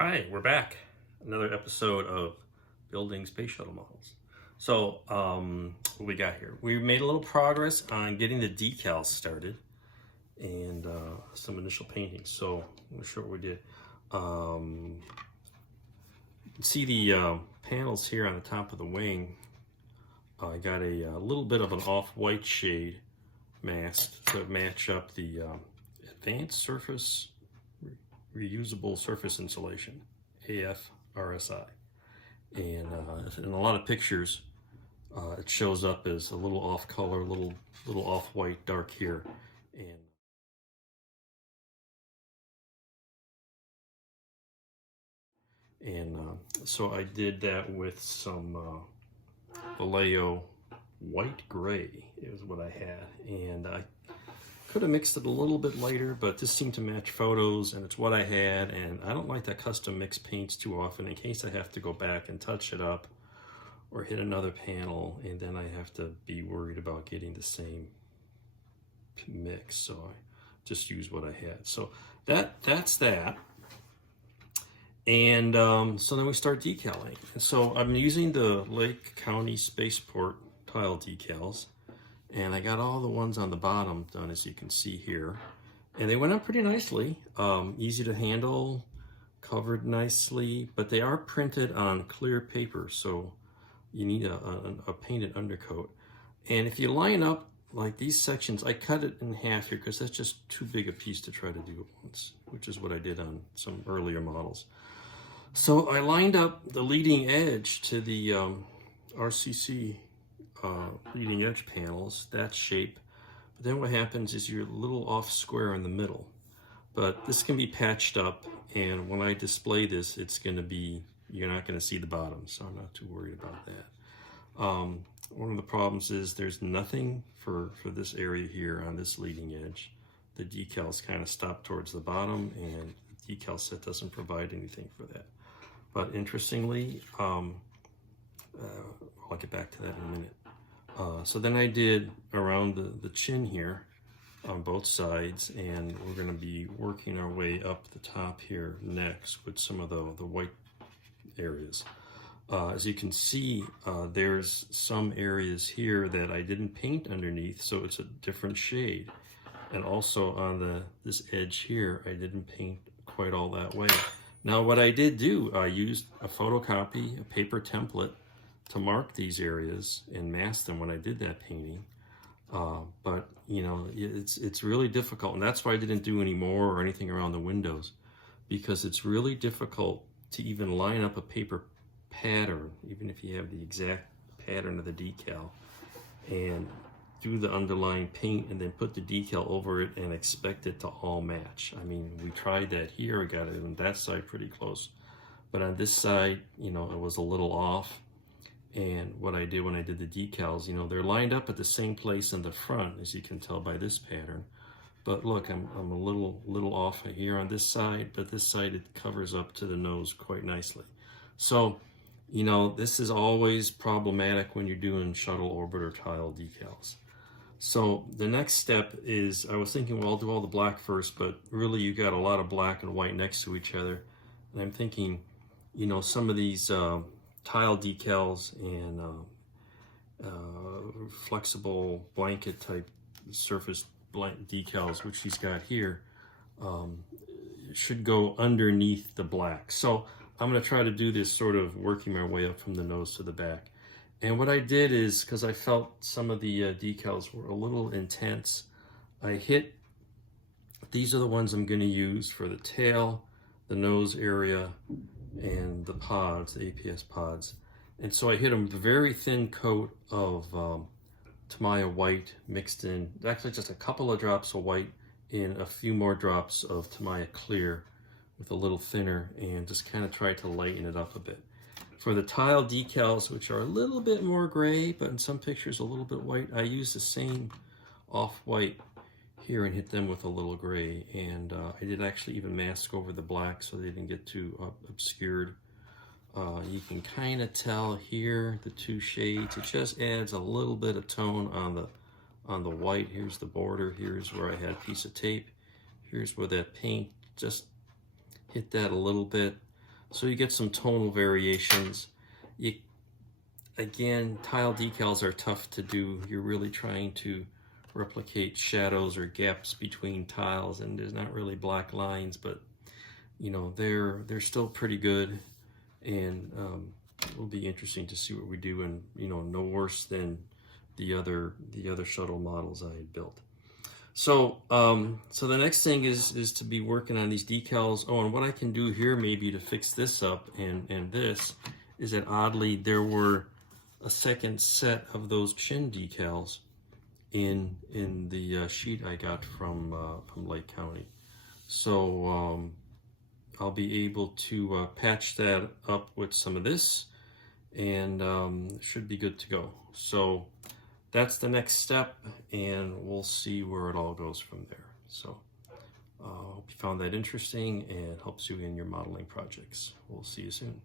Hi, we're back. Another episode of Building Space Shuttle Models. So, what we got here? We made a little progress on getting the decals started and some initial paintings. So, I'm sure what we did. You can see the panels here on the top of the wing. I got a little bit of an off-white shade mask to match up the Advanced Surface Reusable Surface Insulation, FSRI. And in a lot of pictures, it shows up as a little off color, little off white, dark here. And so I did that with some Vallejo white gray is what I had. And I could have mixed it a little bit lighter, but this seemed to match photos and it's what I had. And I don't like to custom mix paints too often in case I have to go back and touch it up or hit another panel and then I have to be worried about getting the same mix. So I just use what I had. So that's that. And so then we start decaling. And so I'm using the Lake County Spaceport tile decals. And I got all the ones on the bottom done, as you can see here. And they went up pretty nicely. Easy to handle, covered nicely, but they are printed on clear paper, so you need a painted undercoat. And if you line up like these sections, I cut it in half here because that's just too big a piece to try to do at once, which is what I did on some earlier models. So I lined up the leading edge to the RCC leading edge panels, that shape. But then what happens is you're a little off square in the middle. But this can be patched up, and when I display this, it's going to be, you're not going to see the bottom, so I'm not too worried about that. One of the problems is there's nothing for this area here on this leading edge. The decals kind of stop towards the bottom, and the decal set doesn't provide anything for that. But interestingly, I'll get back to that in a minute. So then I did around the chin here on both sides, and we're going to be working our way up the top here next with some of the white areas. As you can see, there's some areas here that I didn't paint underneath, so it's a different shade. And also on this edge here, I didn't paint quite all that way. Now what I did do, I used a photocopy, a paper template, to mark these areas and mask them when I did that painting. But you know, it's really difficult, and that's why I didn't do any more or anything around the windows, because it's really difficult to even line up a paper pattern, even if you have the exact pattern of the decal, and do the underlying paint and then put the decal over it and expect it to all match. I mean, we tried that here, I got it on that side pretty close, but on this side, you know, it was a little off. And what I did when I did the decals, you know, they're lined up at the same place in the front, as you can tell by this pattern. But look, I'm a little off here on this side, but this side it covers up to the nose quite nicely. So, you know, this is always problematic when you're doing shuttle orbiter tile decals. So the next step is, I was thinking, well, I'll do all the black first, but really you got a lot of black and white next to each other. And I'm thinking, you know, some of these tile decals and flexible blanket type surface decals, which he's got here, should go underneath the black. So I'm going to try to do this sort of working my way up from the nose to the back. And what I did is, because I felt some of the decals were a little intense, I hit, these are the ones I'm going to use for the tail, the nose area, and the pods, the APS pods. And so I hit them with a very thin coat of Tamiya white mixed in, actually just a couple of drops of white and a few more drops of Tamiya clear with a little thinner, and just kind of try to lighten it up a bit. For the tile decals, which are a little bit more gray, but in some pictures a little bit white, I use the same off-white here and hit them with a little gray. And I did actually even mask over the black so they didn't get too obscured. You can kind of tell here the two shades. It just adds a little bit of tone on the white. Here's the border. Here's where I had a piece of tape. Here's where that paint just hit that a little bit. So you get some tonal variations. Again, tile decals are tough to do. You're really trying to replicate shadows or gaps between tiles, and there's not really black lines, but you know, they're still pretty good, and it'll be interesting to see what we do, and you know, no worse than the other shuttle models I had built. So so the next thing is to be working on these decals. Oh, and what I can do here maybe to fix this up and this is that oddly there were a second set of those chin decals in the sheet I got from Lake County. So I'll be able to patch that up with some of this, and should be good to go. So that's the next step, and we'll see where it all goes from there. So hope you found that interesting and helps you in your modeling projects. We'll see you soon.